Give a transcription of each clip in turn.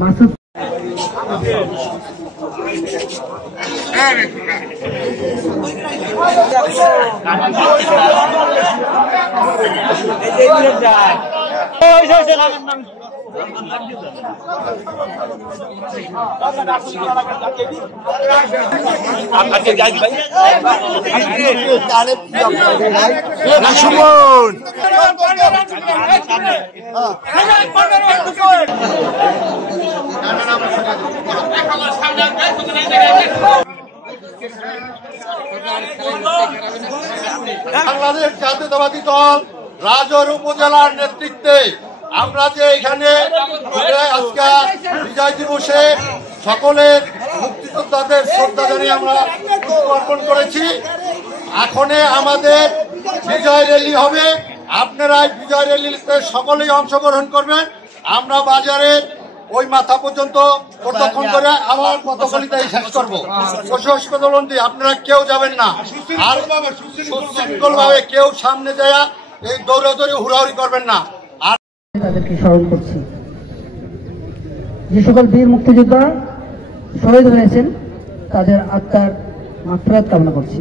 মাসুদ বাংলাদেশ জাতীয়তাবাদী দল রাজৌর উপজেলার নেতৃত্বে আমরা যে এখানে আজকে বিজয় দিবসে সকলের মুক্তিযোদ্ধাদের শ্রদ্ধা জানিয়ে আমরা অর্পণ করেছি। এখন আমাদের বিজয় র্যালি হবে, আপনারা বিজয় র্যালিতে সকলেই অংশগ্রহণ করবেন। আমরা বাজারের ওই মাথা পর্যন্ত প্রদক্ষিণ করে আবার পথকলিতায় শেষ করবো। প্রশাসনবন্দী আপনারা কেউ যাবেন না, আর সুশৃঙ্খল ভাবে কেউ সামনে যায় এই দৌড়াদৌড়ি হুড়াহুড়ি করবেন না। আর তাদেরকে স্মরণ করছি, যে সকল বীর মুক্তিযোদ্ধা শহীদ হয়েছেন তাদের আত্মার মাগফিরাত কামনা করছি।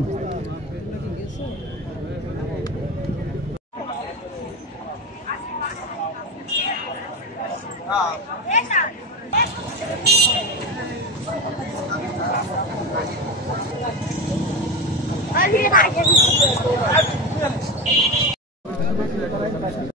Hadi